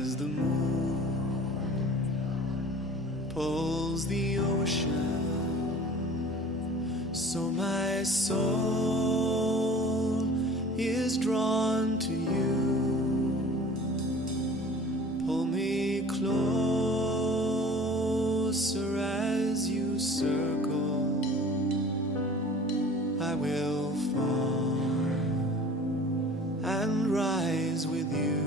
as the moon pulls the ocean, so my soul is drawn to you. Pull me closer as you circle. I will fall and rise with you,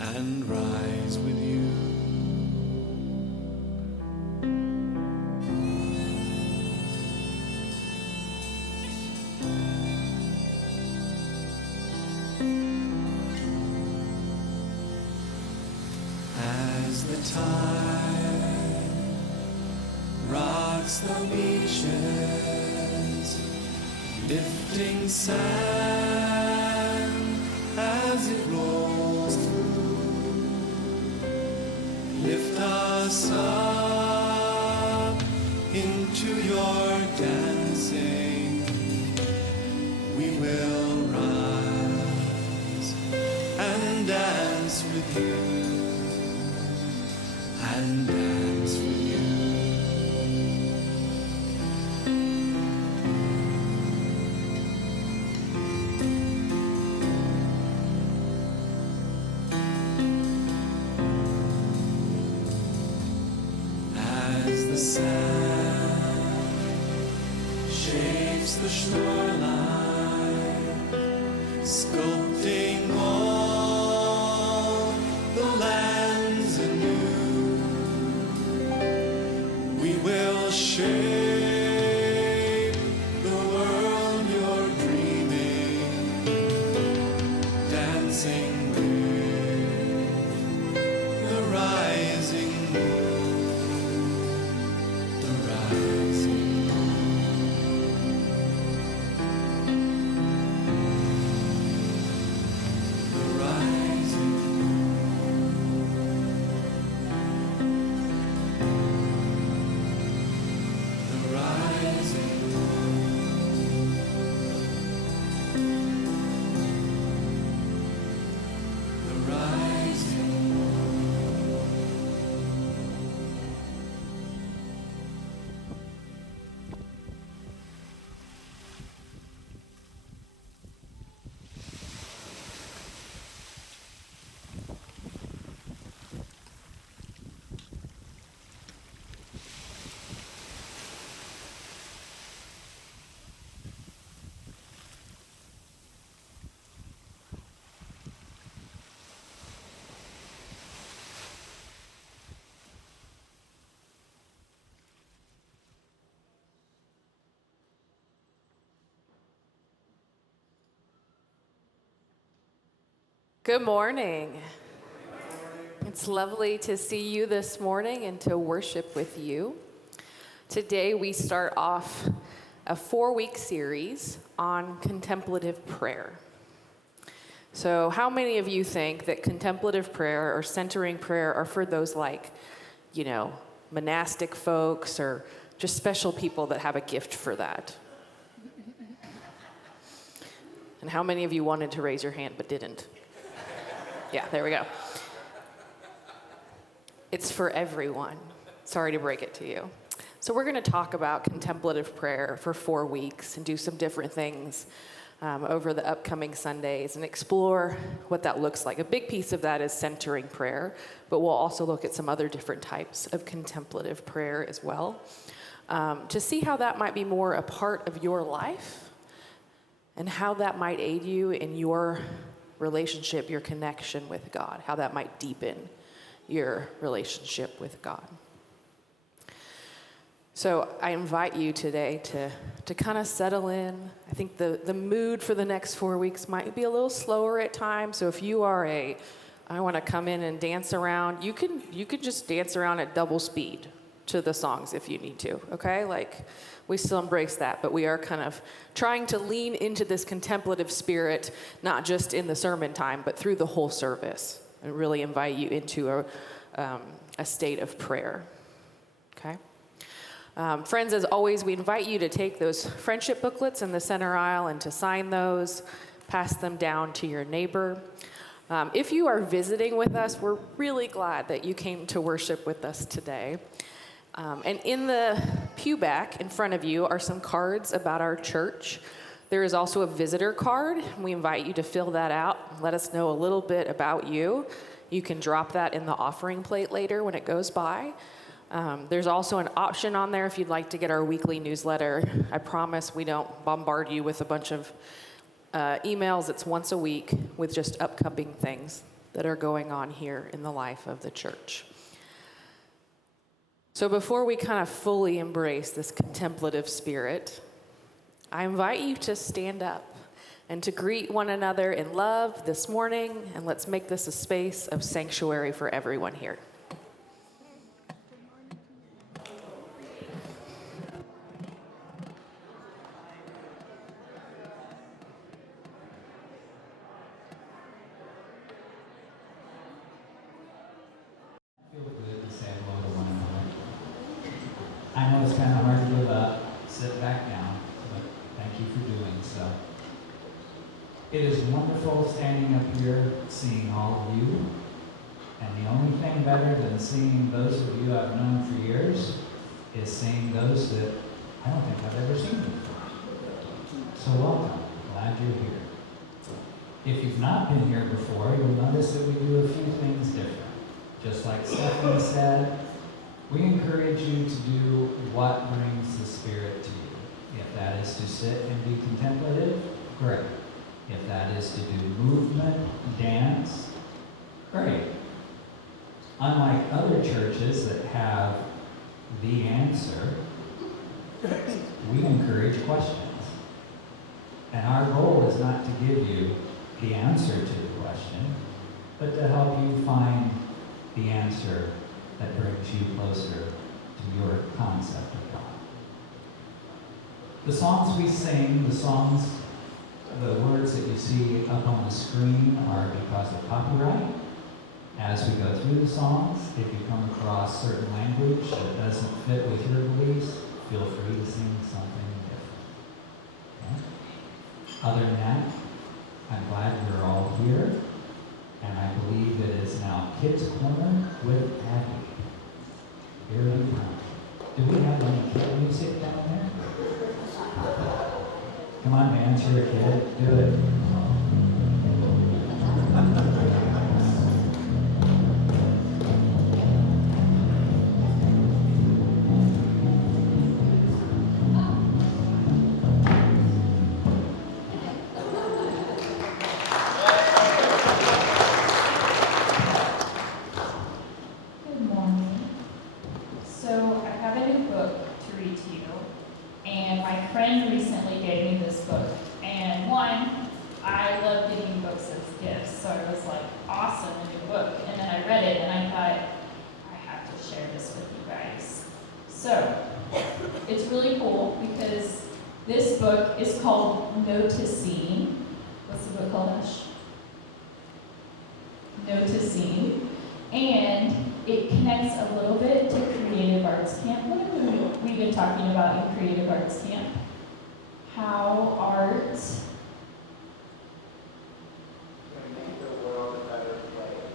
and rise with you. As the tide rocks the beaches, lifting sand as it rolls through, lift us up into your dancing. We will rise and dance with you, and dance with you. As the sand shapes the shoreline, sculpting all the lands anew, we will shape the world you're dreaming, dancing with the rising moon, the rising moon, the rising Good morning. It's lovely to see you this morning and to worship with you. Today we start off a 4-week series on contemplative prayer. So how many of you think that contemplative prayer or centering prayer are for those monastic folks or just special people that have a gift for that? And how many of you wanted to raise your hand but didn't? Yeah, there we go. It's for everyone. Sorry to break it to you. So we're going to talk about contemplative prayer for 4 weeks and do some different things over the upcoming Sundays and explore what that looks like. A big piece of that is centering prayer, but we'll also look at some other different types of contemplative prayer as well, to see how that might be more a part of your life and how that might aid you in your relationship, your connection with God, how that might deepen your relationship with God. So I invite you today to kind of settle in. I think the mood for the next 4 weeks might be a little slower at times. So if you are I want to come in and dance around, you can just dance around at double speed to the songs if you need to, okay? We still embrace that, but we are kind of trying to lean into this contemplative spirit, not just in the sermon time, but through the whole service, and really invite you into a state of prayer, okay? Friends, as always, we invite you to take those friendship booklets in the center aisle and to sign those, pass them down to your neighbor. If you are visiting with us, we're really glad that you came to worship with us today. And in the pew back in front of you are some cards about our church. There is also a visitor card. We invite you to fill that out. Let us know a little bit about you. You can drop that in the offering plate later when it goes by. There's also an option on there if you'd like to get our weekly newsletter. I promise we don't bombard you with a bunch of emails. It's once a week with just upcoming things that are going on here in the life of the church. So before we kind of fully embrace this contemplative spirit, I invite you to stand up and to greet one another in love this morning, and let's make this a space of sanctuary for everyone here. I know it's kind of hard to give up, sit back down, but thank you for doing so. It is wonderful standing up here, seeing all of you, and the only thing better than seeing those of you I've known for years is seeing those that I don't think I've ever seen before. So welcome, glad you're here. If you've not been here before, you'll notice that we do a few things different. Just like Stephanie said, we encourage you to do what brings the Spirit to you. If that is to sit and be contemplative, great. If that is to do movement, dance, great. Unlike other churches that have the answer, we encourage questions. And our goal is not to give you the answer to the question, but to help you find the answer that brings you closer to your concept of God. The songs we sing, the words that you see up on the screen are because of copyright. As we go through the songs, if you come across certain language that doesn't fit with your beliefs, feel free to sing something different. Okay? Other than that, I'm glad you're all here, and I believe it is now Kids Corner with Abby. Here we come. Do we have any kid music down there? Come on, man, you're a kid. Do it. Noticing, and it connects a little bit to Creative Arts Camp. What have we been talking about in Creative Arts Camp? How art can make the world a better place.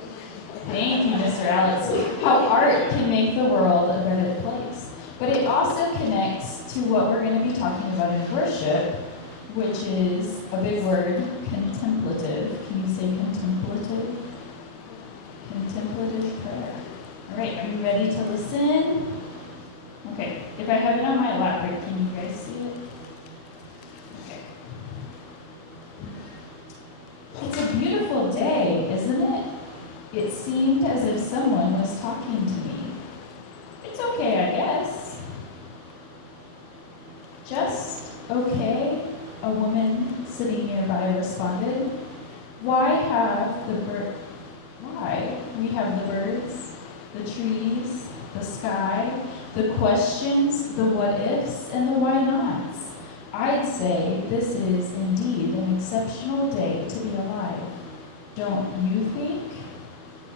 Thank you, Mr. Alex. How art can make the world a better place. But it also connects to what we're going to be talking about in worship, which is a big word, contemplative. Can you say contemplative? Contemplative prayer. All right, are you ready to listen? Okay, if I have it on my lap here, can you guys see it? Okay. It's a beautiful day, isn't it? It seemed as if someone was talking to me. It's okay, I guess. Just okay, a woman sitting nearby responded. We have the birds, the trees, the sky, the questions, the what ifs, and the why nots. I'd say this is indeed an exceptional day to be alive. Don't you think?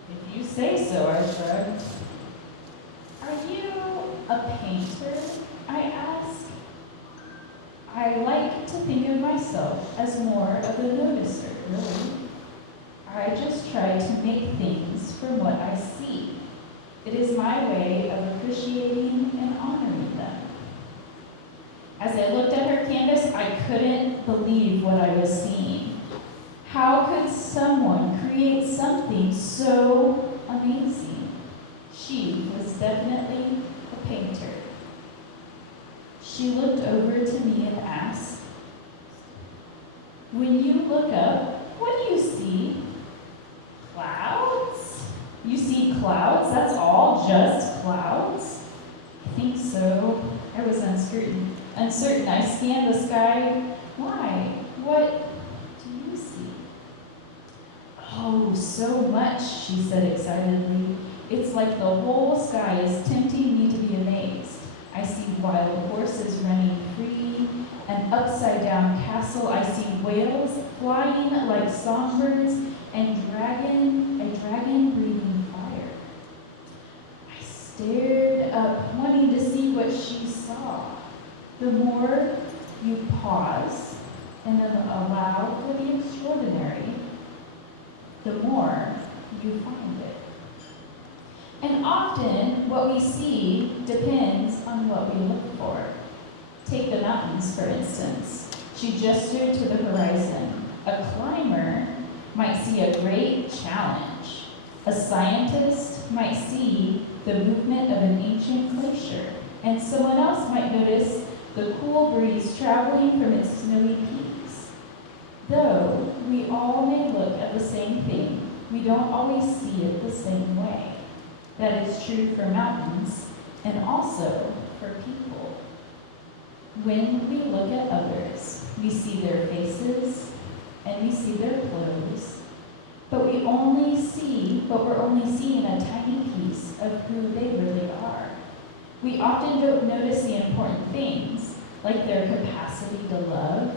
If you say so, I shrugged. Are you a painter? I asked. I like to think of myself as more of a noticer, really. I just make things from what I see. It is my way of appreciating and honoring them. As I looked at her canvas, I couldn't believe what I was seeing. How could someone create something so amazing? She was definitely a painter. She looked over to me and asked, "When you look up, what do you see? Clouds? You see clouds? That's all? Just clouds?" "I think so." I was uncertain. I scanned the sky. "Why? What do you see?" "Oh, so much," she said excitedly. "It's like the whole sky is tempting me to be amazed. I see wild horses running free, an upside-down castle. I see whales flying like songbirds, and a dragon breathing fire." I stared up, wanting to see what she saw. The more you pause and then allow for the extraordinary, the more you find it. And often, what we see depends on what we look for. Take the mountains, for instance. She gestured to the horizon. A climber might see a great challenge. A scientist might see the movement of an ancient glacier. And someone else might notice the cool breeze traveling from its snowy peaks. Though we all may look at the same thing, we don't always see it the same way. That is true for mountains and also for people. When we look at others, we see their faces and we see their clothes, but we're only seeing a tiny piece of who they really are. We often don't notice the important things, like their capacity to love,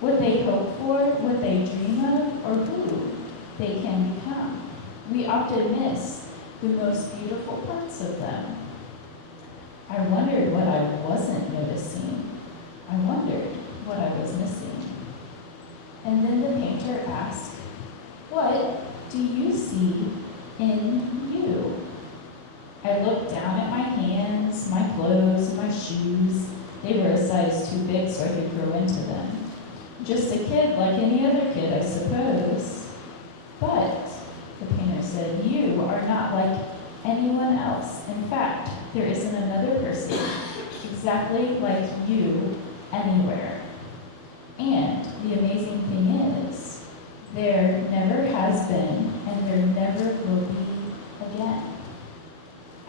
what they hope for, what they dream of, or who they can become. We often miss the most beautiful parts of them. I wondered what I wasn't noticing. I wondered what I was missing. And then the painter asked, "What do you see in you?" I looked down at my hands, my clothes, my shoes. They were a size too big so I could grow into them. Just a kid like any other kid, I suppose. But, the painter said, "You are not like anyone else. In fact, there isn't another person exactly like you anywhere. And the amazing thing is, there never has been and there never will be again."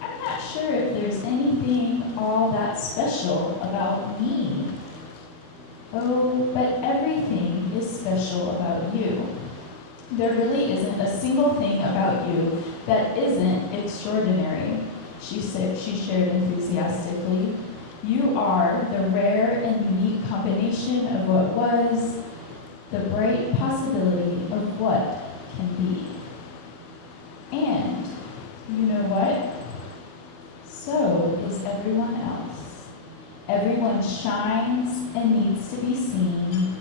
I'm not sure if there's anything all that special about me. Oh, but everything is special about you. There really isn't a single thing about you that isn't extraordinary, she shared enthusiastically. You are the rare and unique combination of what was, the bright possibility of what can be. And you know what? So is everyone else. Everyone shines and needs to be seen.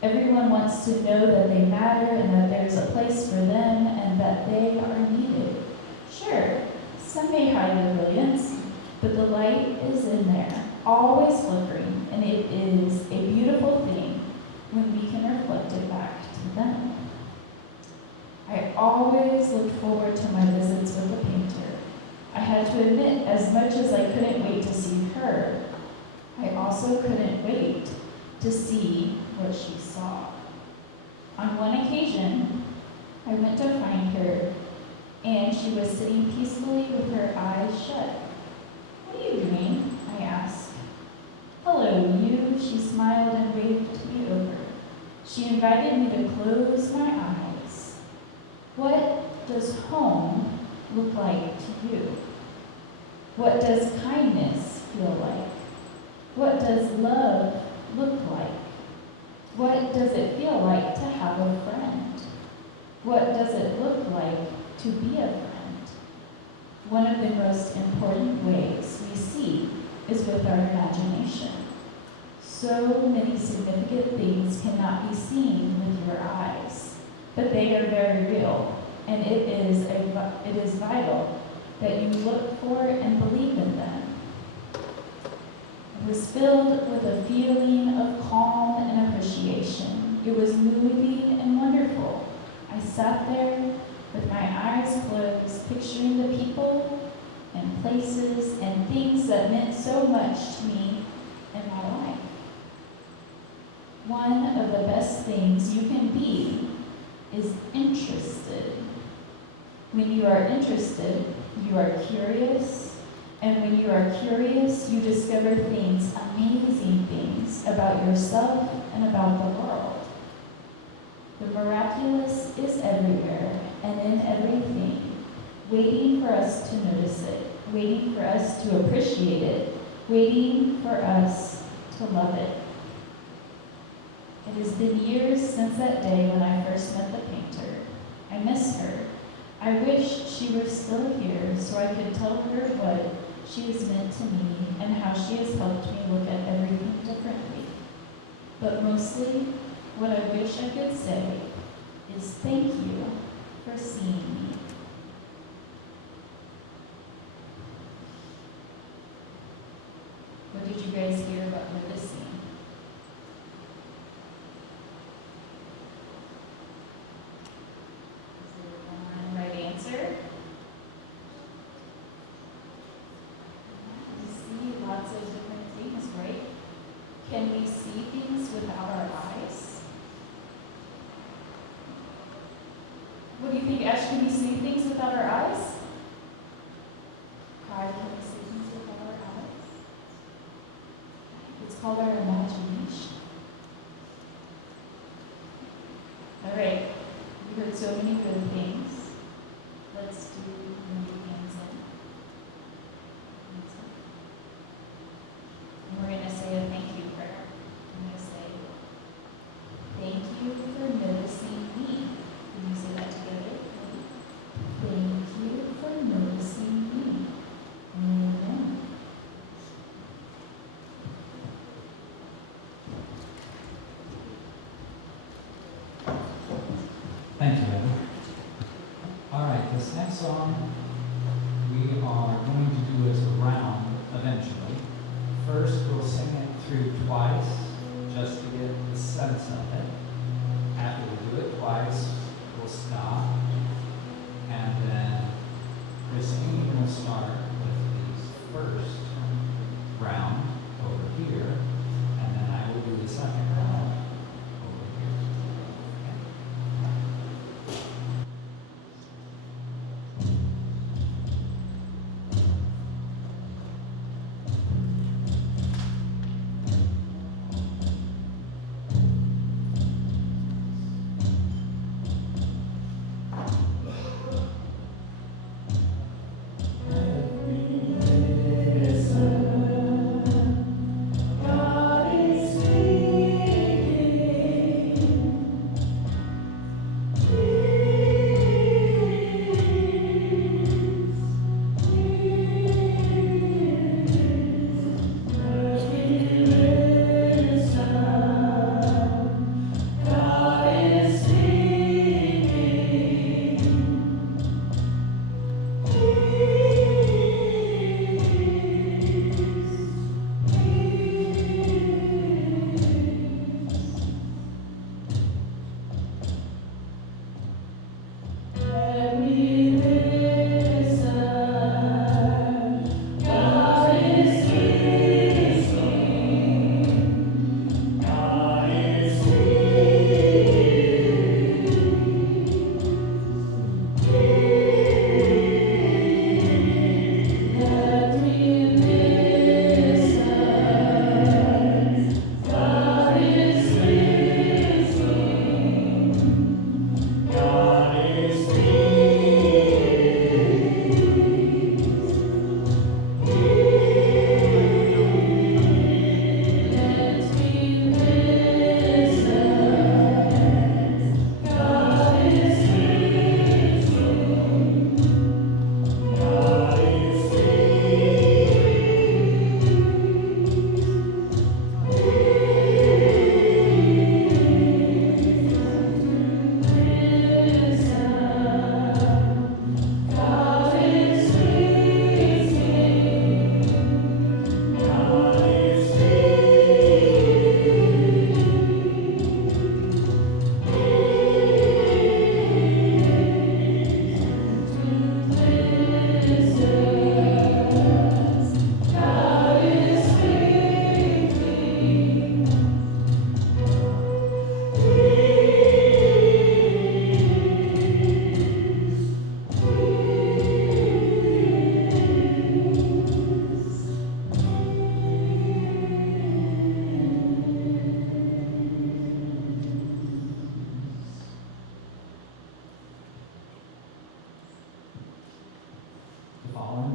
Everyone wants to know that they matter and that there's a place for them and that they are needed. Sure, some may hide their brilliance, but the light is in there, always flickering, and it is a beautiful thing when we can reflect it back to them. I always looked forward to my visits with the painter. I had to admit, as much as I couldn't wait to see her, I also couldn't wait to see what she saw. On one occasion, I went to find her, and she was sitting peacefully with her eyes shut. "What are you doing?" I asked. "Hello, you," she smiled and waved me over. She invited me to close my eyes. What does home look like to you? What does kindness feel like? What does love look like? What does it feel like to have a friend? What does it look like to be a friend? One of the most important ways we see is with our imagination. So many significant things cannot be seen with your eyes, but they are very real. and it is vital that you look for and believe in them. It was filled with a feeling of calm and appreciation. It was moving and wonderful. I sat there with my eyes closed, picturing the people and places and things that meant so much to me in my life. One of the best things you can be is interested. When you are interested, you are curious, and when you are curious, you discover things, amazing things about yourself and about the world. The miraculous is everywhere and in everything, waiting for us to notice it, waiting for us to appreciate it, waiting for us to love it. It has been years since that day when I first met the painter. I miss her. I wish she were still here so I could tell her what she has meant to me and how she has helped me look at everything differently. But mostly, what I wish I could say is thank you for seeing me. What did you guys hear about noticing? Answer. We see lots of different things, right? Can we see things without our eyes? What do you think, Ash? Can we see things without our eyes? Kai, can we see things without our eyes? It's called our imagination. All right, we heard so many good things. Let's do maybe hands in. And we're going to say a thank you prayer. I'm going to say, thank you for noticing me. Can you say that together? Thank you for noticing me. Amen. Thank you, Evan. All right, this next song we are going to do as a round eventually. First, we'll sing it through twice just to get the sense of it. After we do it twice, we'll stop. And then Christine will start with the first round over here, and then I will do the second round over here. Okay.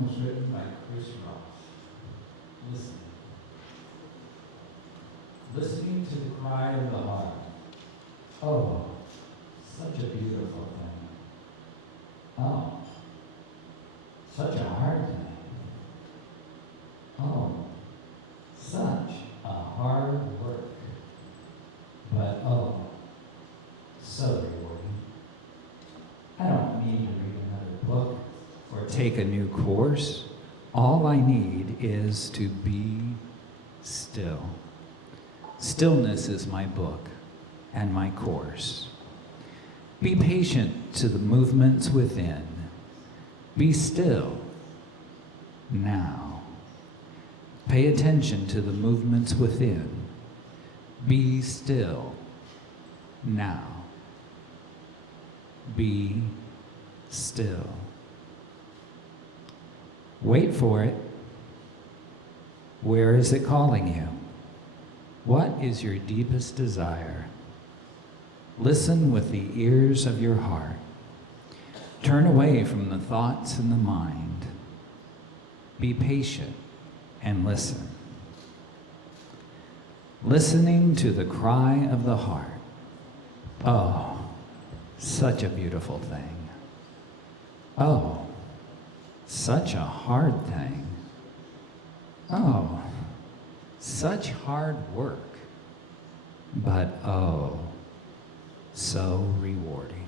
poem was written by Chris Ross. Listen. Listening to the cry of the heart. Oh, such a beautiful thing. Oh, such a hard thing. Oh, such a hard work. But oh, so rewarding. I don't need to read another book or take a new course. All I need is to be still. Stillness is my book and my course. Be patient to the movements within. Be still now. Pay attention to the movements within. Be still now. Be still. Wait for it. Where is it calling you? What is your deepest desire? Listen with the ears of your heart. Turn away from the thoughts in the mind. Be patient and listen. Listening to the cry of the heart. Oh, such a beautiful thing. Oh, such a hard thing. Oh, such hard work. But oh, so rewarding.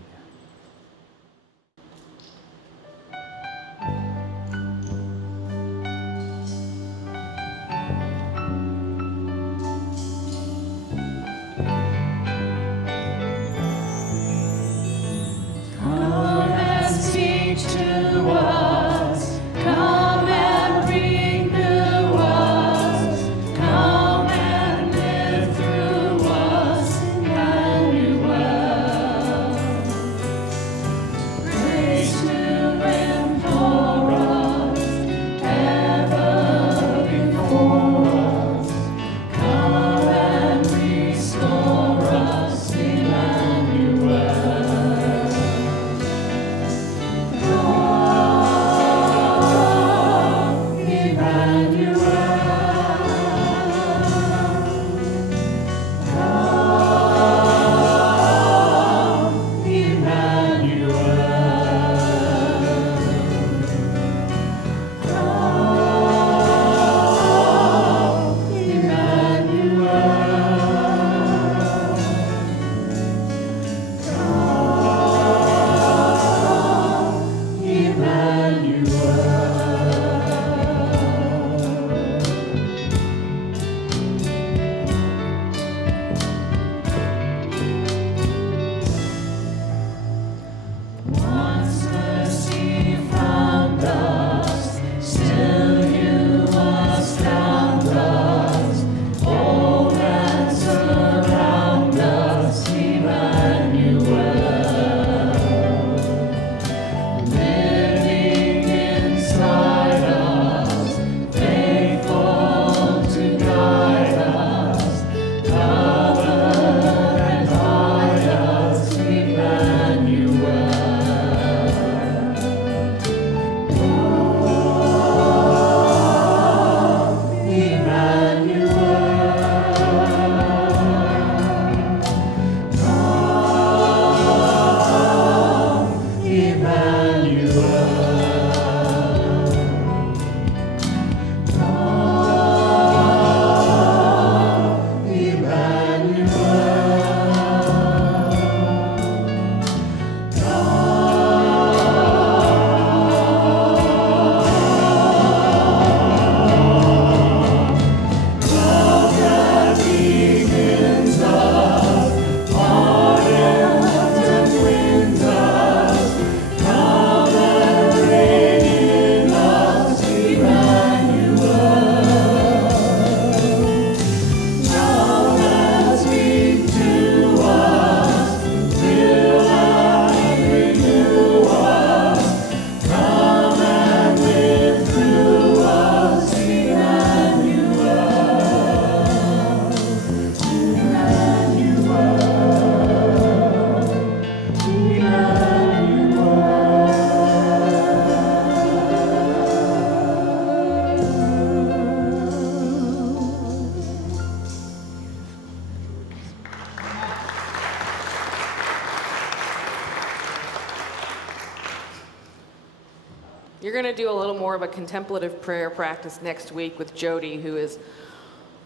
You're going to do a little more of a contemplative prayer practice next week with Jody, who is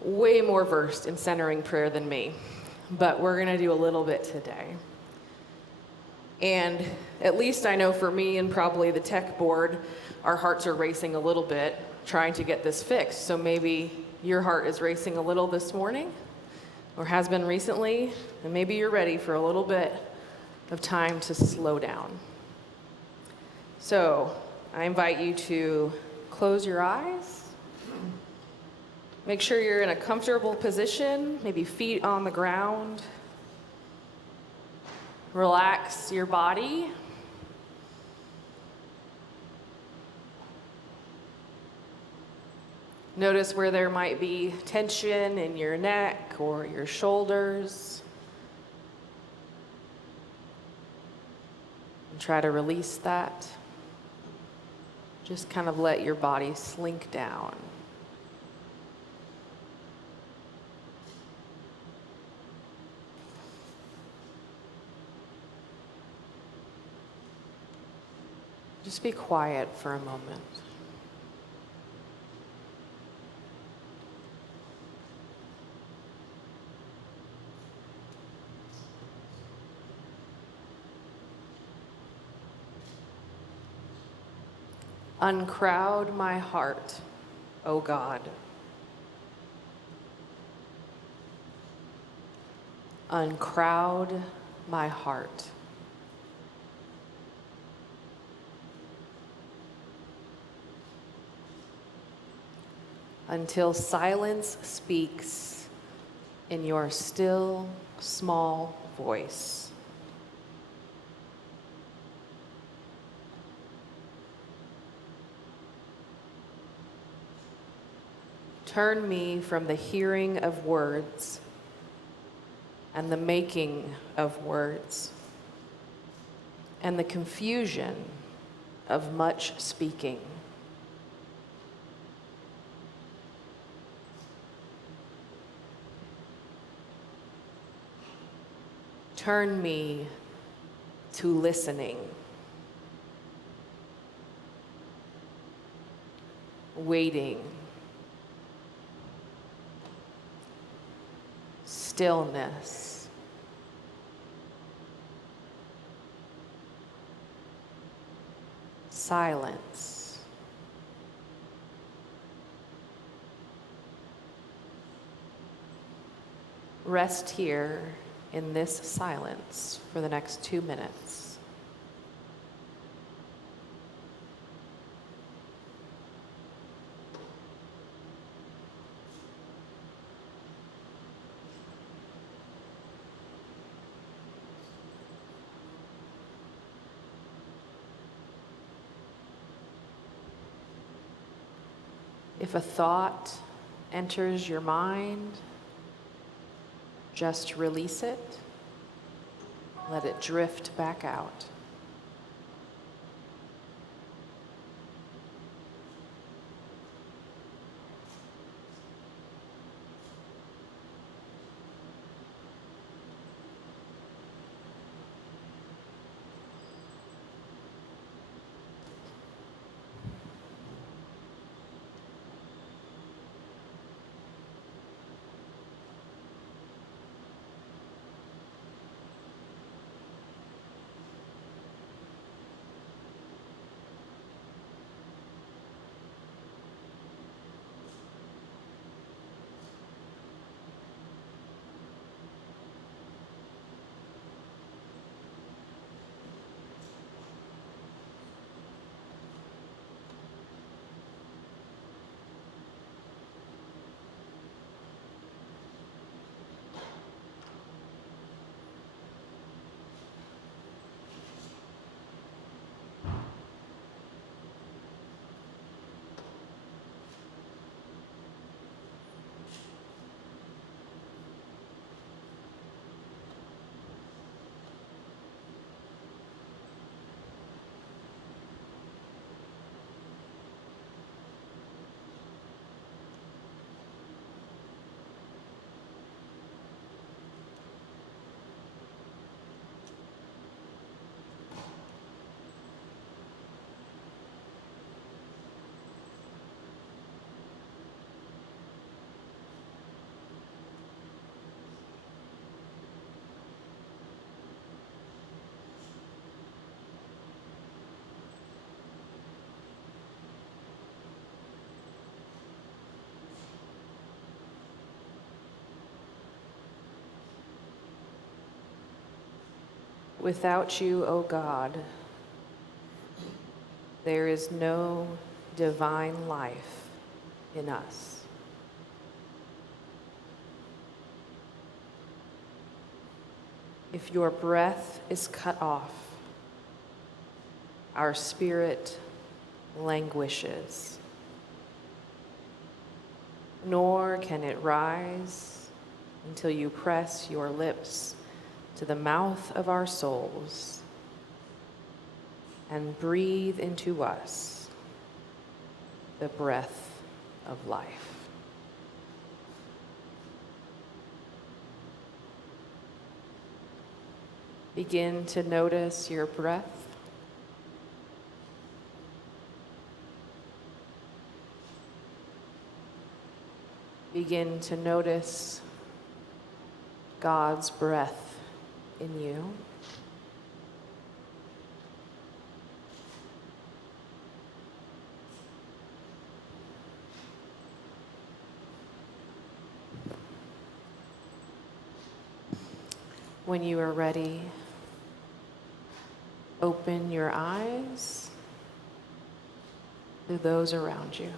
way more versed in centering prayer than me. But we're going to do a little bit today. And at least I know for me and probably the tech board, our hearts are racing a little bit trying to get this fixed. So maybe your heart is racing a little this morning or has been recently, and maybe you're ready for a little bit of time to slow down. So I invite you to close your eyes. Make sure you're in a comfortable position, maybe feet on the ground. Relax your body. Notice where there might be tension in your neck or your shoulders. And try to release that. Just kind of let your body slink down. Just be quiet for a moment. Uncrowd my heart, O God. Uncrowd my heart. Until silence speaks in your still, small voice. Turn me from the hearing of words and the making of words and the confusion of much speaking. Turn me to listening, waiting, stillness, silence, rest here in this silence for the next 2 minutes. If a thought enters your mind, just release it. Let it drift back out. Without you, O God, there is no divine life in us. If your breath is cut off, our spirit languishes, nor can it rise until you press your lips to the mouth of our souls and breathe into us the breath of life. Begin to notice your breath. Begin to notice God's breath in you. When you are ready, open your eyes to those around you.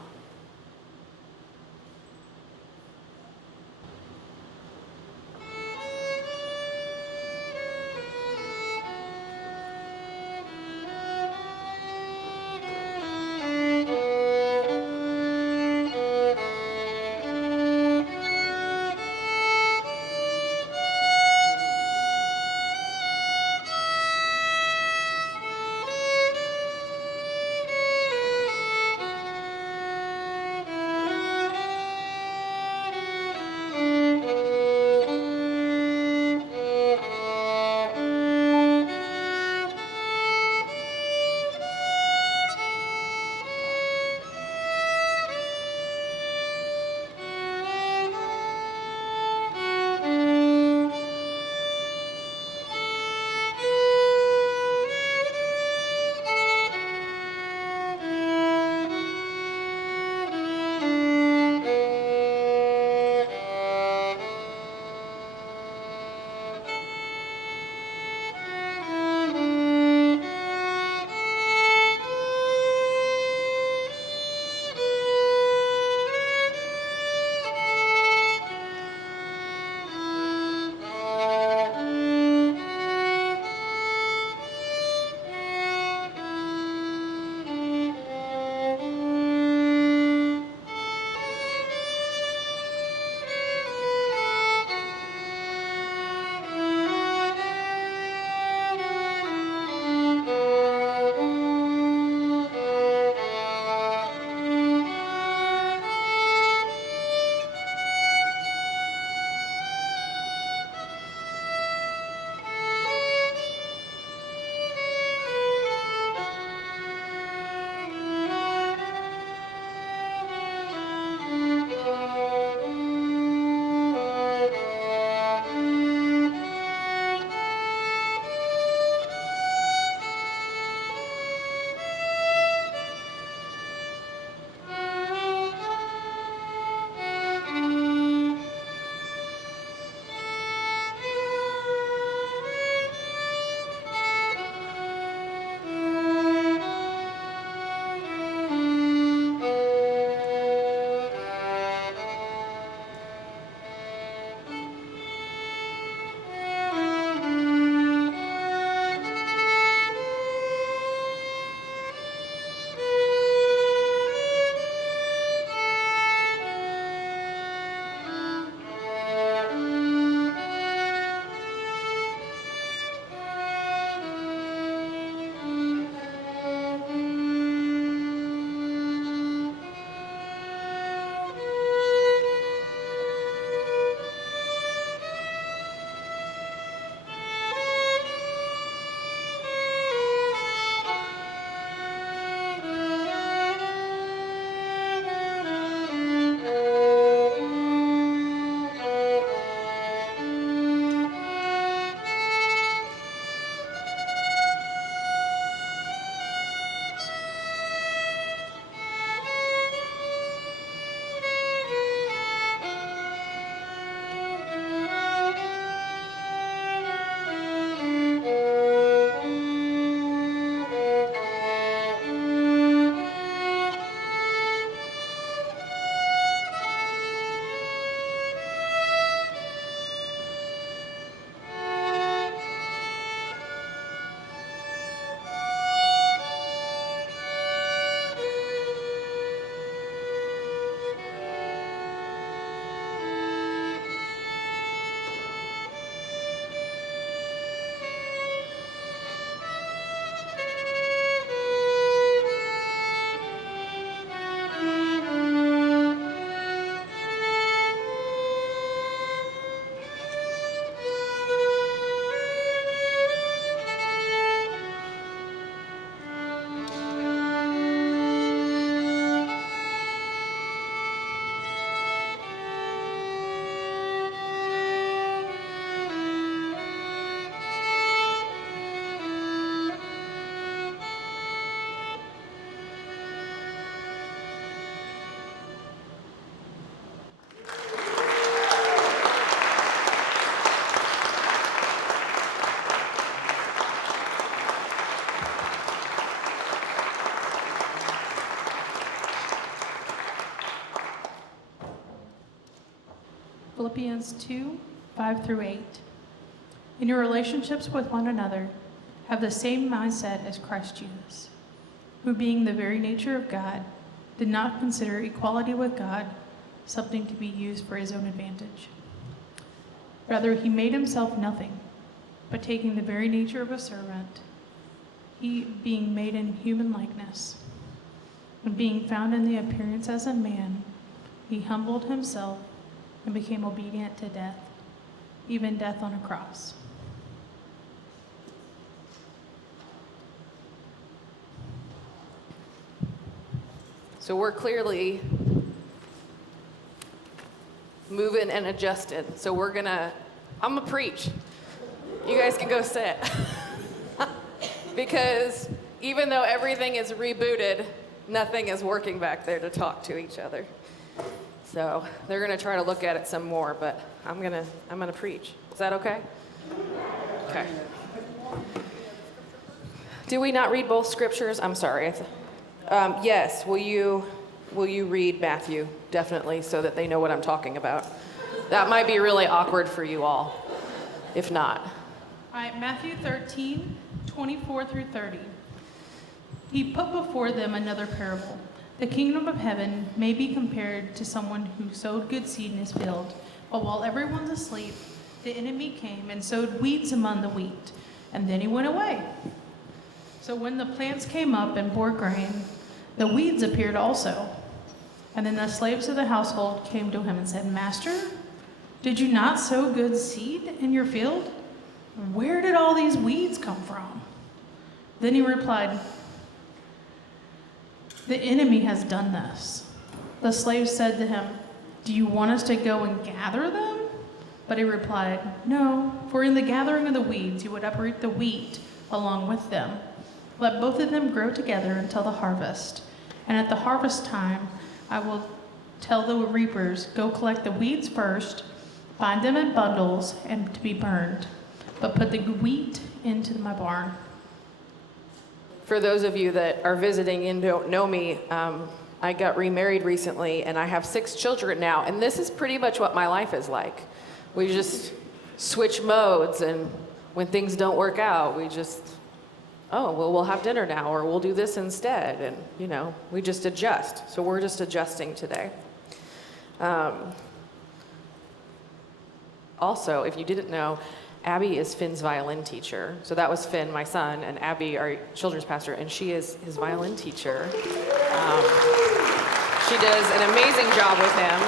Philippians 2, 5 through 8. In your relationships with one another, have the same mindset as Christ Jesus, who being the very nature of God, did not consider equality with God something to be used for his own advantage. Rather, he made himself nothing, but taking the very nature of a servant, he being made in human likeness, and being found in the appearance as a man, he humbled himself and became obedient to death, even death on a cross. So we're clearly moving and adjusting. So I'm gonna preach. You guys can go sit. Because even though everything is rebooted, nothing is working back there to talk to each other. So they're gonna try to look at it some more, but I'm gonna preach. Is that okay? Okay. Do we not read both scriptures? I'm sorry. Yes, will you read Matthew, definitely, so that they know what I'm talking about? That might be really awkward for you all, if not. All right, Matthew 13, 24 through 30. He put before them another parable. The kingdom of heaven may be compared to someone who sowed good seed in his field, but while everyone's asleep, the enemy came and sowed weeds among the wheat, and then he went away. So when the plants came up and bore grain, the weeds appeared also. And then the slaves of the household came to him and said, Master, did you not sow good seed in your field? Where did all these weeds come from? Then he replied, the enemy has done this. The slaves said to him, do you want us to go and gather them? But he replied, no, for in the gathering of the weeds you would uproot the wheat along with them. Let both of them grow together until the harvest. And at the harvest time, I will tell the reapers, go collect the weeds first, bind them in bundles, and to be burned, but put the wheat into my barn. For those of you that are visiting and don't know me, I got remarried recently, and I have 6 children now, and this is pretty much what my life is like. We just switch modes, and when things don't work out, we just, we'll have dinner now, or we'll do this instead, and, we just adjust. So we're just adjusting today. Also, if you didn't know, Abby is Finn's violin teacher. So that was Finn, my son, and Abby, our children's pastor, and she is his violin teacher. She does an amazing job with him,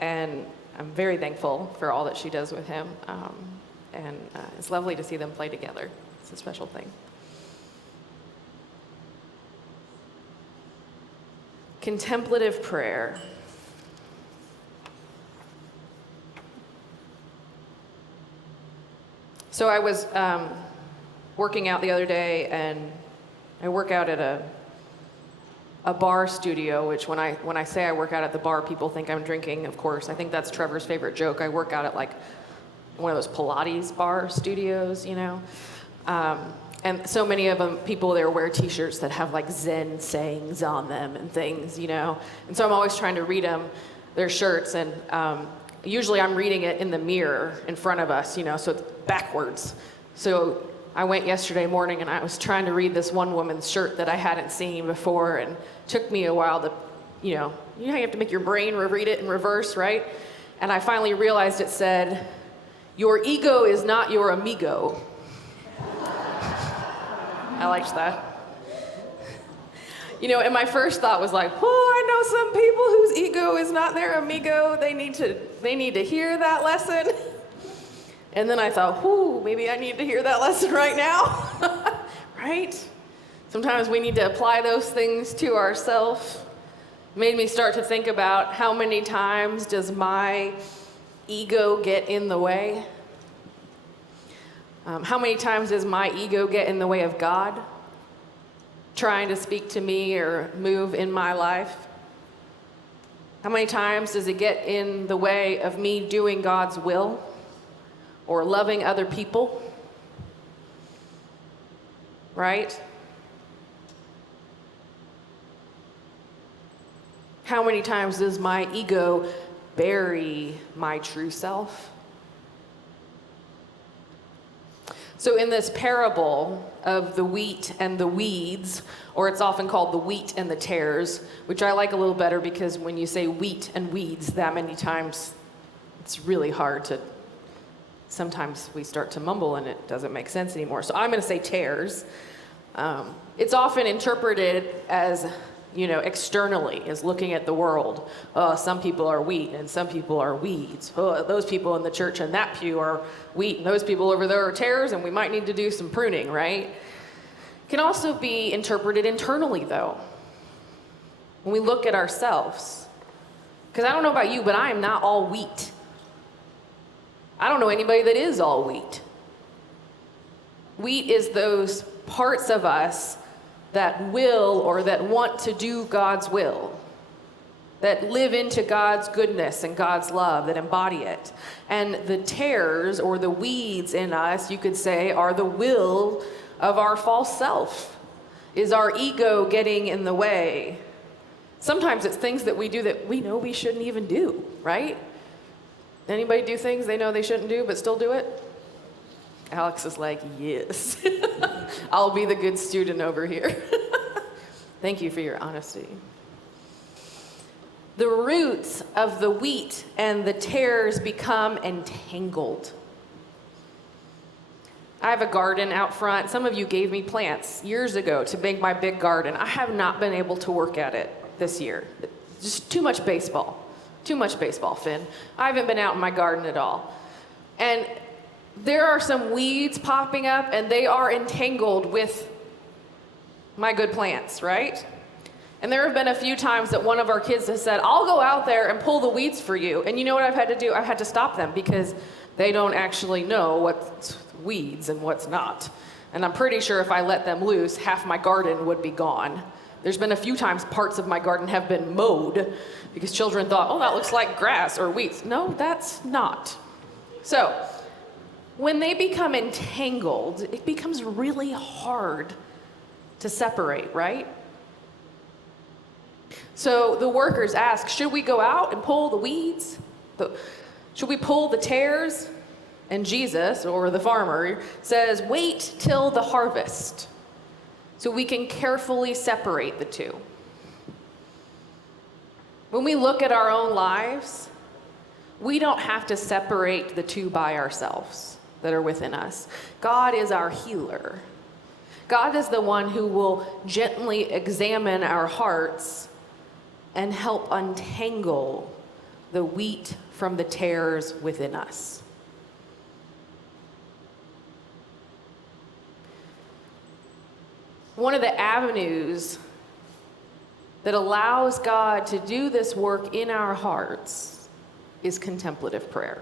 and I'm very thankful for all that she does with him, and it's lovely to see them play together. It's a special thing. Contemplative prayer. So I was working out the other day, and I work out at a bar studio, which when I say I work out at the bar, people think I'm drinking, of course. I think that's Trevor's favorite joke. I work out at like one of those Pilates bar studios, and so many of them, people there wear t-shirts that have like Zen sayings on them and things, and so I'm always trying to read them, their shirts, and usually I'm reading it in the mirror in front of us, so it's backwards. So I went yesterday morning and I was trying to read this one woman's shirt that I hadn't seen before, and it took me a while to, you know how you have to make your brain read it in reverse, right? And I finally realized it said, "Your ego is not your amigo." I liked that. And my first thought was like, I know some people whose ego is not their amigo. They need to hear that lesson. And then I thought, maybe I need to hear that lesson right now, right? Sometimes we need to apply those things to ourselves. Made me start to think about how many times does my ego get in the way? How many times does my ego get in the way of God trying to speak to me or move in my life? How many times does it get in the way of me doing God's will or loving other people? Right? How many times does my ego bury my true self? So in this parable of the wheat and the weeds, or it's often called the wheat and the tares, which I like a little better because when you say wheat and weeds that many times, it's really hard to, sometimes we start to mumble and it doesn't make sense anymore. So I'm going to say tares. It's often interpreted as, externally, as looking at the world. Oh, some people are wheat and some people are weeds. Oh, those people in the church in that pew are wheat and those people over there are tares, and we might need to do some pruning, right? It can also be interpreted internally, though. When we look at ourselves. Because I don't know about you, but I am not all wheat. I don't know anybody that is all wheat. Wheat is those parts of us that will or that want to do God's will, that live into God's goodness and God's love, that embody it. And the tares or the weeds in us, you could say, are the will of our false self. Is our ego getting in the way? Sometimes it's things that we do that we know we shouldn't even do, right? Anybody do things they know they shouldn't do but still do it? Alex is like, yes. I'll be the good student over here. Thank you for your honesty. The roots of the wheat and the tares become entangled. I have a garden out front. Some of you gave me plants years ago to make my big garden. I have not been able to work at it this year. Just too much baseball. Too much baseball, Finn. I haven't been out in my garden at all. And there are some weeds popping up, and they are entangled with my good plants, right? And there have been a few times that one of our kids has said, I'll go out there and pull the weeds for you. And you know what I've had to do? I've had to stop them because they don't actually know what's weeds and what's not. And I'm pretty sure if I let them loose, half my garden would be gone. There's been a few times parts of my garden have been mowed because children thought, oh, that looks like grass or weeds. No, that's not. So when they become entangled, it becomes really hard to separate, right? So the workers ask, should we go out and pull the weeds? Should we pull the tares? And Jesus, or the farmer, says, wait till the harvest so we can carefully separate the two. When we look at our own lives, we don't have to separate the two by ourselves that are within us. God is our healer. God is the one who will gently examine our hearts and help untangle the wheat from the tares within us. One of the avenues that allows God to do this work in our hearts is contemplative prayer.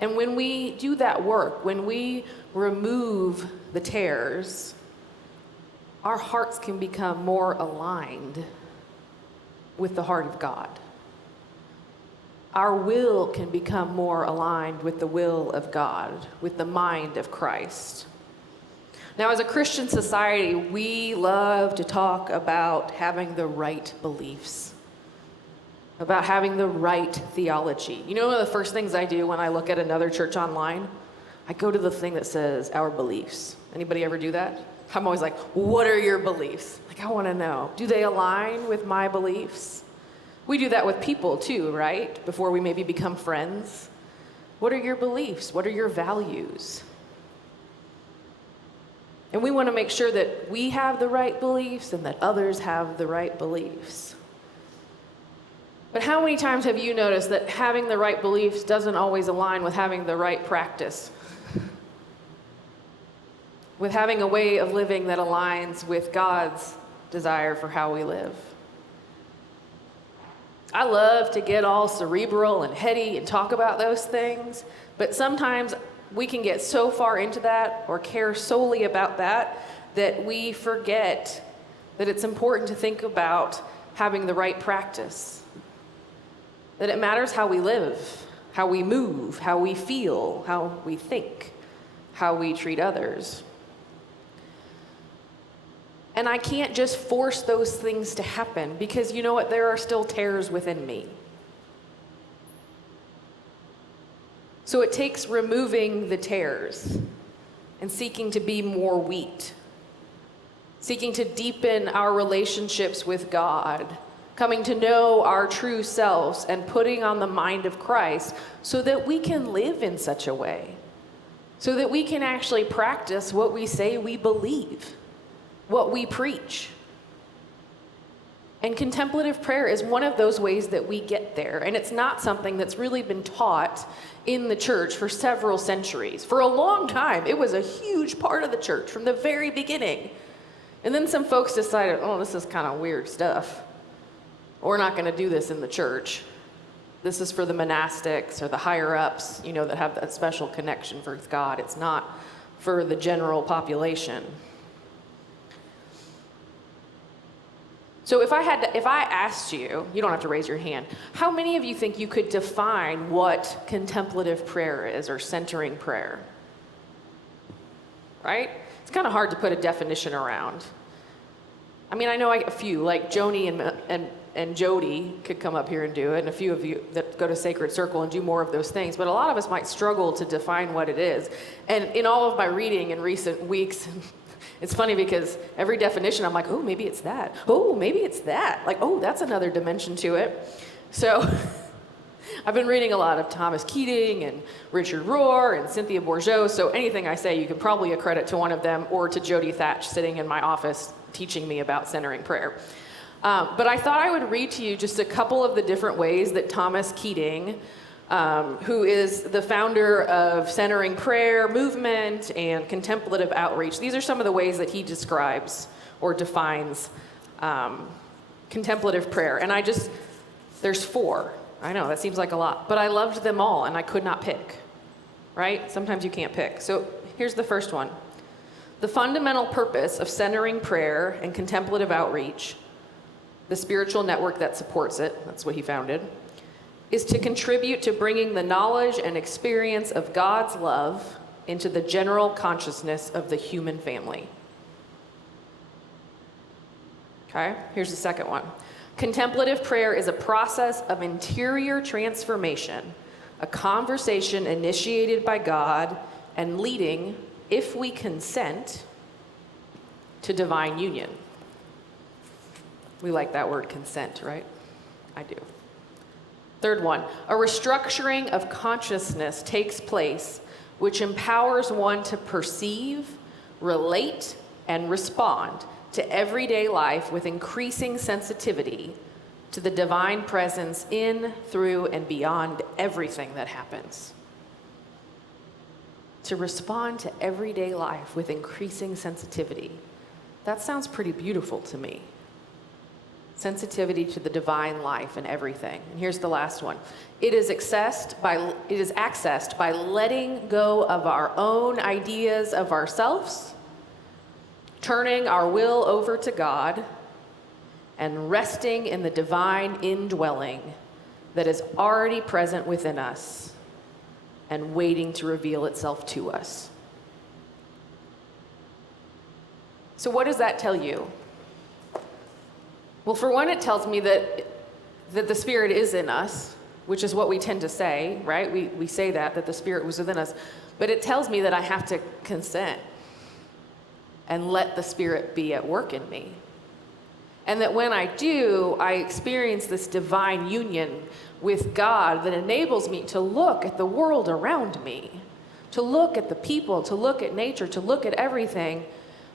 And when we do that work, when we remove the tares, our hearts can become more aligned with the heart of God. Our will can become more aligned with the will of God, with the mind of Christ. Now, as a Christian society, we love to talk about having the right beliefs, about having the right theology. You know, one of the first things I do when I look at another church online, I go to the thing that says our beliefs. Anybody ever do that? I'm always like, what are your beliefs? Like, I want to know, do they align with my beliefs? We do that with people too, right? Before we maybe become friends. What are your beliefs? What are your values? And we want to make sure that we have the right beliefs and that others have the right beliefs. But how many times have you noticed that having the right beliefs doesn't always align with having the right practice? With having a way of living that aligns with God's desire for how we live? I love to get all cerebral and heady and talk about those things, but sometimes we can get so far into that or care solely about that that we forget that it's important to think about having the right practice. That it matters how we live, how we move, how we feel, how we think, how we treat others. And I can't just force those things to happen because you know what? There are still tares within me. So it takes removing the tares and seeking to be more wheat, seeking to deepen our relationships with God, coming to know our true selves and putting on the mind of Christ so that we can live in such a way, so that we can actually practice what we say we believe, what we preach. And contemplative prayer is one of those ways that we get there. And it's not something that's really been taught in the church for several centuries. For a long time, it was a huge part of the church from the very beginning. And then some folks decided, oh, this is kind of weird stuff. We're not going to do this in the church. This is for the monastics or the higher ups, that have that special connection with God. It's not for the general population. So if I asked you, you don't have to raise your hand, how many of you think you could define what contemplative prayer is or centering prayer? Right? It's kind of hard to put a definition around. I mean, I know a few, like Joni and Jody could come up here and do it, and a few of you that go to Sacred Circle and do more of those things, but a lot of us might struggle to define what it is. And in all of my reading in recent weeks, it's funny because every definition I'm like, oh, maybe it's that. Oh, maybe it's that. Like, oh, that's another dimension to it. So I've been reading a lot of Thomas Keating and Richard Rohr and Cynthia Bourgeault, so anything I say you can probably accredit to one of them or to Jody Thatch sitting in my office teaching me about centering prayer. But I thought I would read to you just a couple of the different ways that Thomas Keating, who is the founder of Centering Prayer Movement and Contemplative Outreach. These are some of the ways that he describes or defines contemplative prayer. And there's 4. I know, that seems like a lot. But I loved them all, and I could not pick, right? Sometimes you can't pick. So here's the first one. The fundamental purpose of centering prayer and contemplative outreach, the spiritual network that supports it, that's what he founded, is to contribute to bringing the knowledge and experience of God's love into the general consciousness of the human family. Okay, here's the second one. Contemplative prayer is a process of interior transformation, a conversation initiated by God and leading, if we consent, to divine union. We like that word consent, right? I do. Third one, a restructuring of consciousness takes place, which empowers one to perceive, relate, and respond to everyday life with increasing sensitivity to the divine presence in, through, and beyond everything that happens. To respond to everyday life with increasing sensitivity. That sounds pretty beautiful to me. Sensitivity to the divine life and everything. And here's the last one. It is accessed by letting go of our own ideas of ourselves, turning our will over to God, and resting in the divine indwelling that is already present within us and waiting to reveal itself to us. So what does that tell you? Well, for one, it tells me that the Spirit is in us, which is what we tend to say, right? We say that the Spirit was within us. But it tells me that I have to consent and let the Spirit be at work in me. And that when I do, I experience this divine union with God that enables me to look at the world around me, to look at the people, to look at nature, to look at everything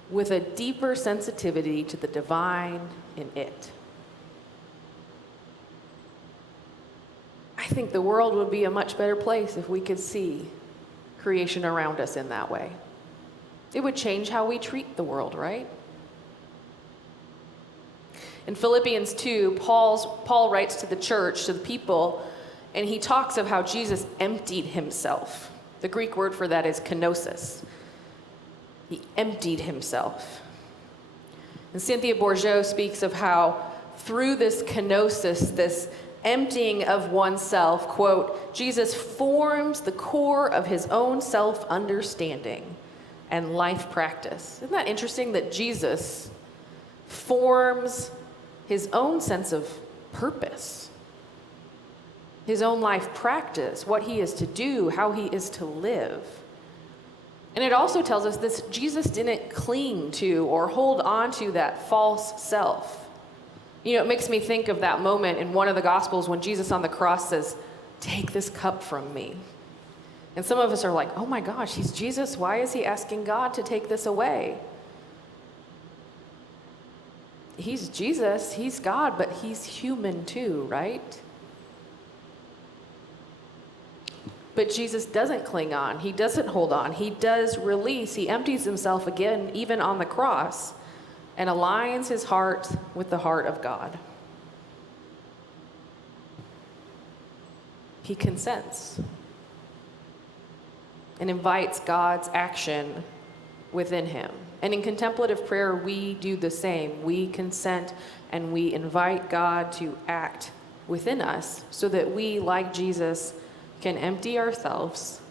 with a deeper sensitivity to the divine in it. I think the world would be a much better place if we could see creation around us in that way. It would change how we treat the world, right? In Philippians 2, Paul writes to the church, to the people, and he talks of how Jesus emptied himself. The Greek word for that is kenosis. He emptied himself. And Cynthia Bourgeault speaks of how through this kenosis, this emptying of oneself, quote, Jesus forms the core of his own self-understanding and life practice. Isn't that interesting that Jesus forms his own sense of purpose, his own life practice, what he is to do, how he is to live. And it also tells us that Jesus didn't cling to or hold on to that false self. You know, it makes me think of that moment in one of the Gospels when Jesus on the cross says, "Take this cup from me." And some of us are like, oh my gosh, he's Jesus. Why is he asking God to take this away? He's Jesus, he's God, but he's human too, right? But Jesus doesn't cling on. He doesn't hold on. He does release. He empties himself again, even on the cross, and aligns his heart with the heart of God. He consents and invites God's action within him. And in contemplative prayer, we do the same. We consent and we invite God to act within us so that we, like Jesus, can empty ourselves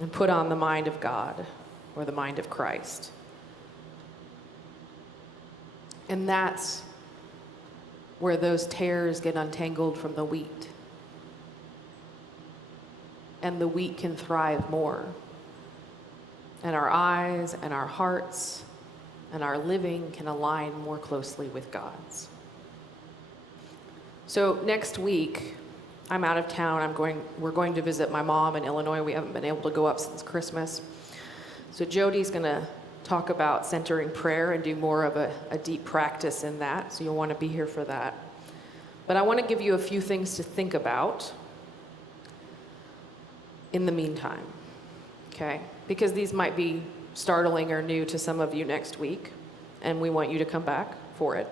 and put on the mind of God or the mind of Christ. And that's where those tares get untangled from the wheat. And the wheat can thrive more. And our eyes and our hearts and our living can align more closely with God's. So next week, I'm out of town. We're going to visit my mom in Illinois. We haven't been able to go up since Christmas. So Jody's going to talk about centering prayer and do more of a deep practice in that. So you'll want to be here for that. But I want to give you a few things to think about in the meantime, okay? Because these might be startling or new to some of you next week, and we want you to come back for it.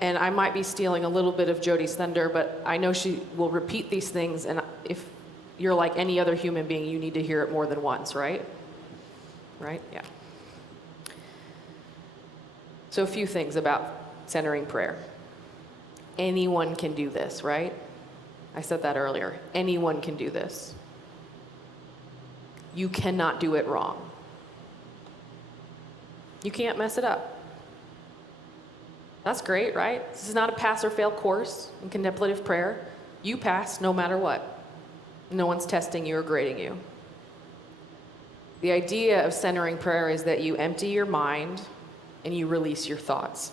And I might be stealing a little bit of Jody's thunder, but I know she will repeat these things, and if you're like any other human being, you need to hear it more than once, right? Right? Yeah. So a few things about centering prayer. Anyone can do this, right? I said that earlier. Anyone can do this. You cannot do it wrong. You can't mess it up. That's great, right? This is not a pass or fail course in contemplative prayer. You pass no matter what. No one's testing you or grading you. The idea of centering prayer is that you empty your mind and you release your thoughts.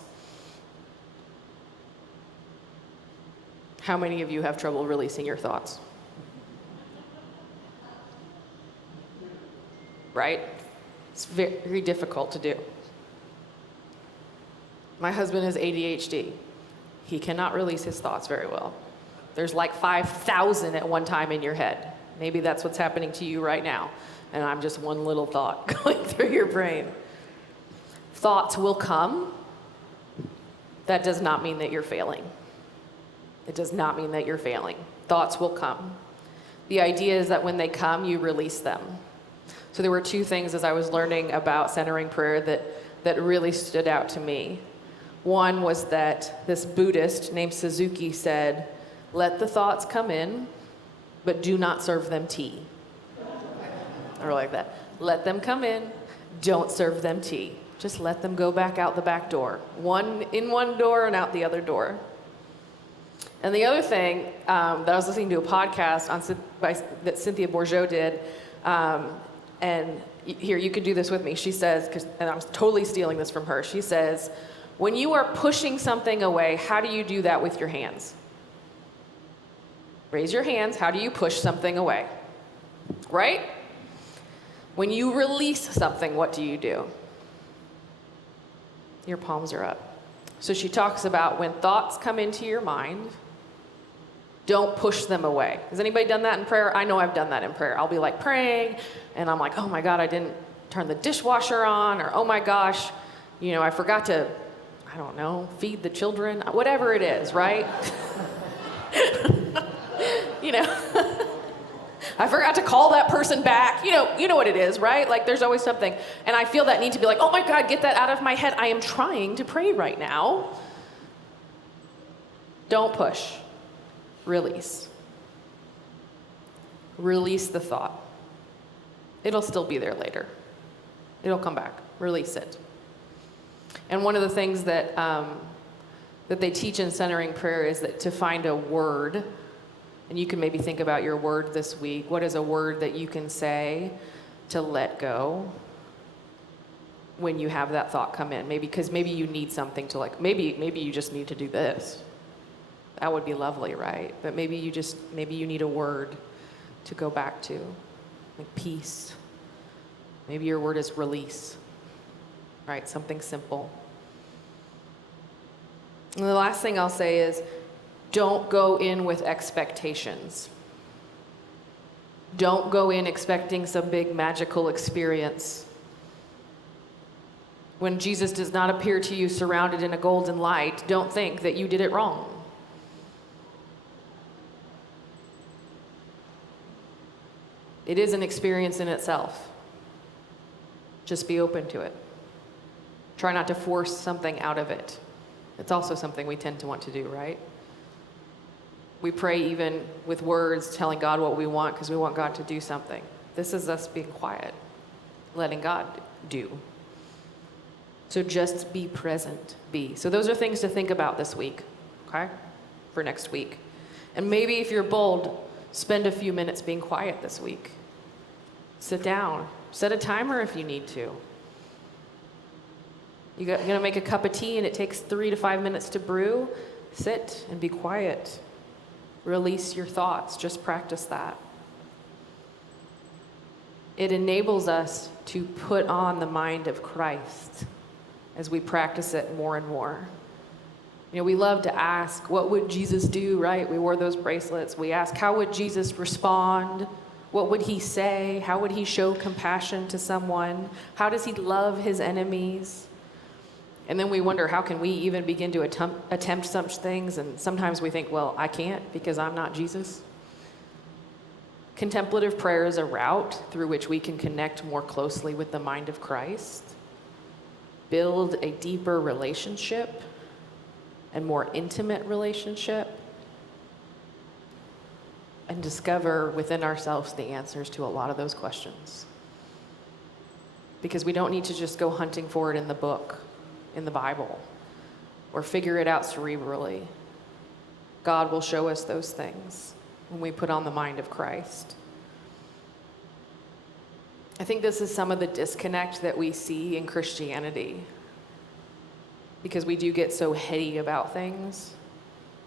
How many of you have trouble releasing your thoughts? Right? It's very difficult to do. My husband has ADHD. He cannot release his thoughts very well. There's like 5,000 at one time in your head. Maybe that's what's happening to you right now. And I'm just one little thought going through your brain. Thoughts will come. That does not mean that you're failing. It does not mean that you're failing. Thoughts will come. The idea is that when they come, you release them. So there were two things as I was learning about centering prayer that really stood out to me. One was that this Buddhist named Suzuki said, "Let the thoughts come in, but do not serve them tea." I like that. Let them come in, don't serve them tea. Just let them go back out the back door. One in one door and out the other door. And the other thing that I was listening to a podcast that Cynthia Bourgeault did, and here, you could do this with me. She says, and I'm totally stealing this from her. She says, when you are pushing something away, how do you do that with your hands? Raise your hands. How do you push something away? Right? When you release something, what do you do? Your palms are up. So she talks about when thoughts come into your mind, don't push them away. Has anybody done that in prayer? I know I've done that in prayer. I'll be like praying, and I'm like, oh my God, I didn't turn the dishwasher on, or oh my gosh, I forgot to, I don't know, feed the children, whatever it is, right? I forgot to call that person back. You know what it is, right? Like there's always something. And I feel that need to be like, oh my God, get that out of my head. I am trying to pray right now. Don't push. Release. Release the thought. It'll still be there later. It'll come back. Release it. And one of the things that that they teach in centering prayer is that to find a word, and you can maybe think about your word this week. What is a word that you can say to let go when you have that thought come in? Maybe because maybe you need something to maybe you just need to do this. That would be lovely, right? But maybe you need a word to go back to, like peace. Maybe your word is release, right? Something simple. And the last thing I'll say is, don't go in with expectations. Don't go in expecting some big magical experience. When Jesus does not appear to you surrounded in a golden light, don't think that you did it wrong. It is an experience in itself. Just be open to it. Try not to force something out of it. It's also something we tend to want to do, right? We pray even with words, telling God what we want because we want God to do something. This is us being quiet, letting God do. So just be present, be. So those are things to think about this week, okay? For next week. And maybe if you're bold, spend a few minutes being quiet this week. Sit down. Set a timer if you need to. You're going to make a cup of tea and it takes 3 to 5 minutes to brew. Sit and be quiet. Release your thoughts. Just practice that. It enables us to put on the mind of Christ as we practice it more and more. You know, we love to ask, what would Jesus do, right? We wore those bracelets. We ask, how would Jesus respond? What would he say? How would he show compassion to someone? How does he love his enemies? And then we wonder, how can we even begin to attempt such things? And sometimes we think, well, I can't because I'm not Jesus. Contemplative prayer is a route through which we can connect more closely with the mind of Christ, build a deeper relationship and more intimate relationship, and discover within ourselves the answers to a lot of those questions. Because we don't need to just go hunting for it in the book, in the Bible, or figure it out cerebrally. God will show us those things when we put on the mind of Christ. I think this is some of the disconnect that we see in Christianity, because we do get so heady about things,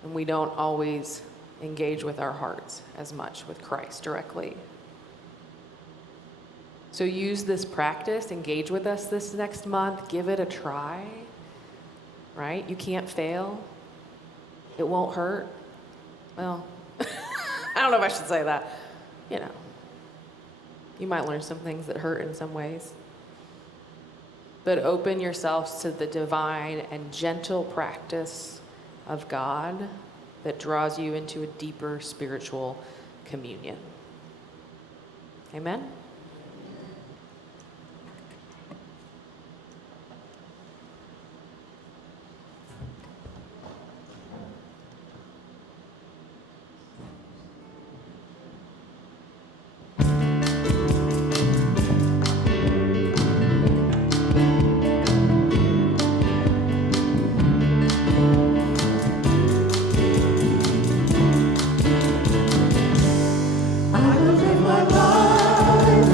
and we don't always engage with our hearts as much with Christ directly. So use this practice, engage with us this next month, give it a try, right? You can't fail. It won't hurt. Well, I don't know if I should say that. You know, you might learn some things that hurt in some ways. But open yourselves to the divine and gentle practice of God that draws you into a deeper spiritual communion. Amen? I will live my life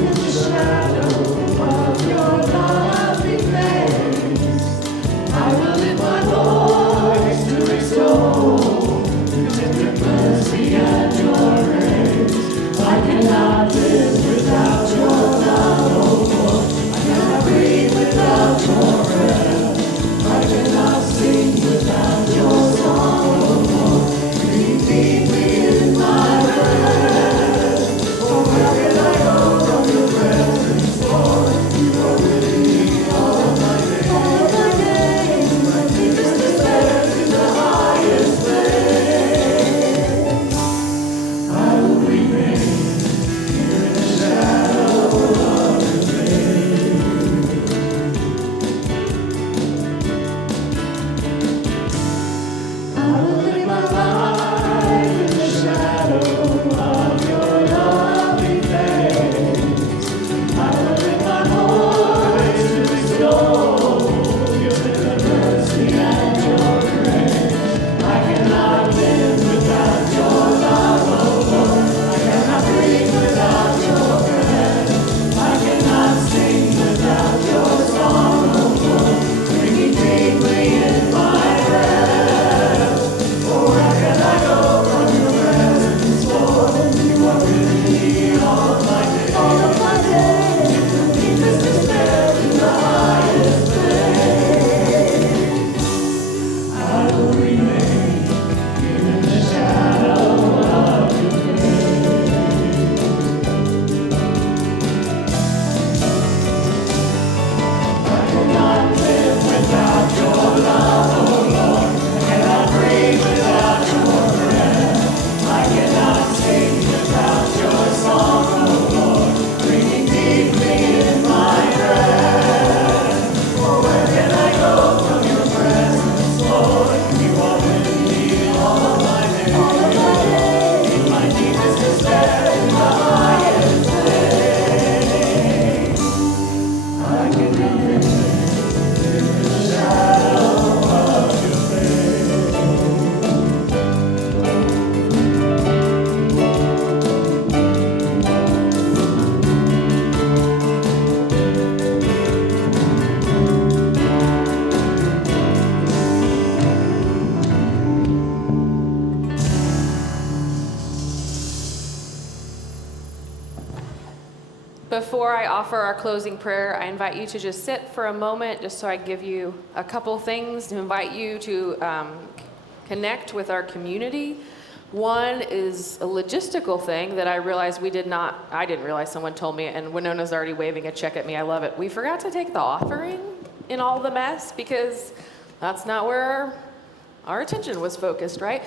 before I offer our closing prayer, I invite you to just sit for a moment, just so I give you a couple things to invite you to connect with our community. One is a logistical thing that I realized I didn't realize, someone told me, and Winona's already waving a check at me. I love it. We forgot to take the offering in all the mess because that's not where our attention was focused, right?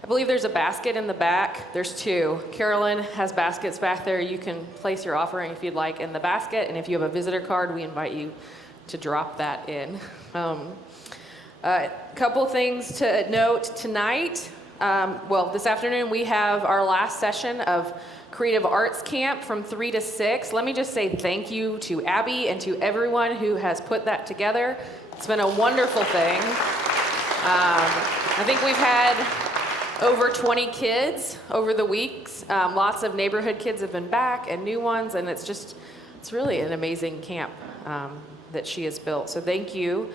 I believe there's a basket in the back. There's two. Carolyn has baskets back there. You can place your offering if you'd like in the basket. And if you have a visitor card, we invite you to drop that in. A couple things to note tonight. This afternoon we have our last session of Creative Arts Camp from 3 to 6. Let me just say thank you to Abby and to everyone who has put that together. It's been a wonderful thing. I think we've had over 20 kids over the weeks. Lots of neighborhood kids have been back and new ones, and it's really an amazing camp that she has built. So thank you.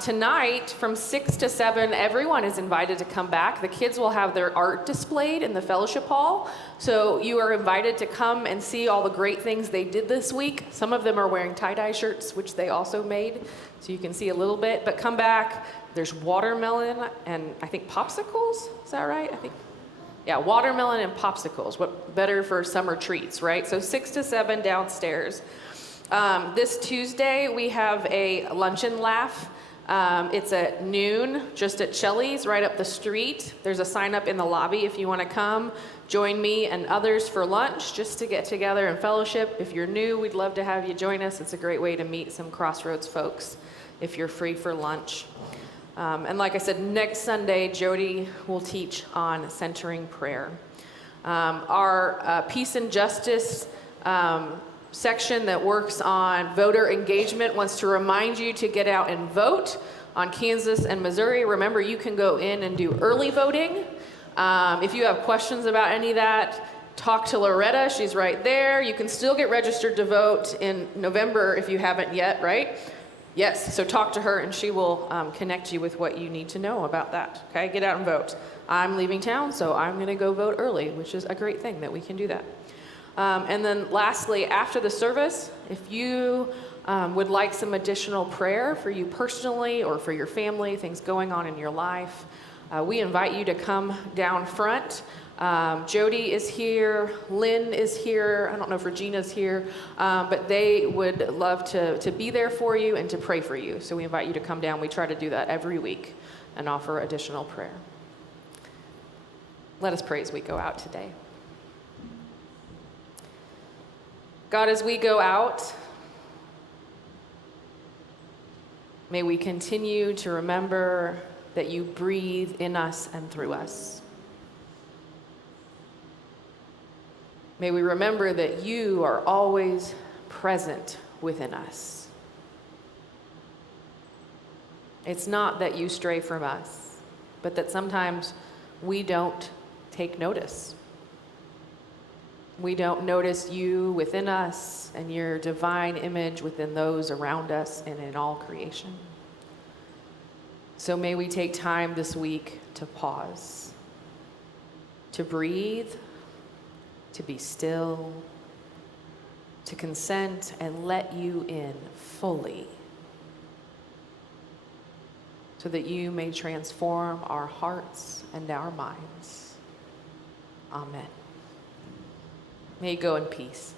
Tonight from 6 to 7, everyone is invited to come back. The kids will have their art displayed in the fellowship hall. So you are invited to come and see all the great things they did this week. Some of them are wearing tie-dye shirts, which they also made. So you can see a little bit, but come back. There's watermelon and I think popsicles. Is that right? Watermelon and popsicles. What better for summer treats, right? So 6 to 7 downstairs. This Tuesday, we have a lunch and laugh. It's at noon, just at Shelley's, right up the street. There's a sign up in the lobby if you want to come. Join me and others for lunch, just to get together and fellowship. If you're new, we'd love to have you join us. It's a great way to meet some Crossroads folks if you're free for lunch. And like I said, next Sunday, Jody will teach on centering prayer. Our Peace and Justice section that works on voter engagement wants to remind you to get out and vote on Kansas and Missouri. Remember, you can go in and do early voting. If you have questions about any of that, talk to Loretta. She's right there. You can still get registered to vote in November if you haven't yet, right? Yes, so talk to her and she will connect you with what you need to know about that. Okay, get out and vote. I'm leaving town, so I'm going to go vote early, which is a great thing that we can do that. And then lastly, after the service, if you would like some additional prayer for you personally or for your family, things going on in your life, we invite you to come down front. Jody is here, Lynn is here, I don't know if Regina's here, but they would love to be there for you and to pray for you. So we invite you to come down. We try to do that every week and offer additional prayer. Let us pray as we go out today. God, as we go out, may we continue to remember that you breathe in us and through us. May we remember that you are always present within us. It's not that you stray from us, but that sometimes we don't take notice. We don't notice you within us and your divine image within those around us and in all creation. So may we take time this week to pause, to breathe, to be still, to consent and let you in fully, so that you may transform our hearts and our minds. Amen. May you go in peace.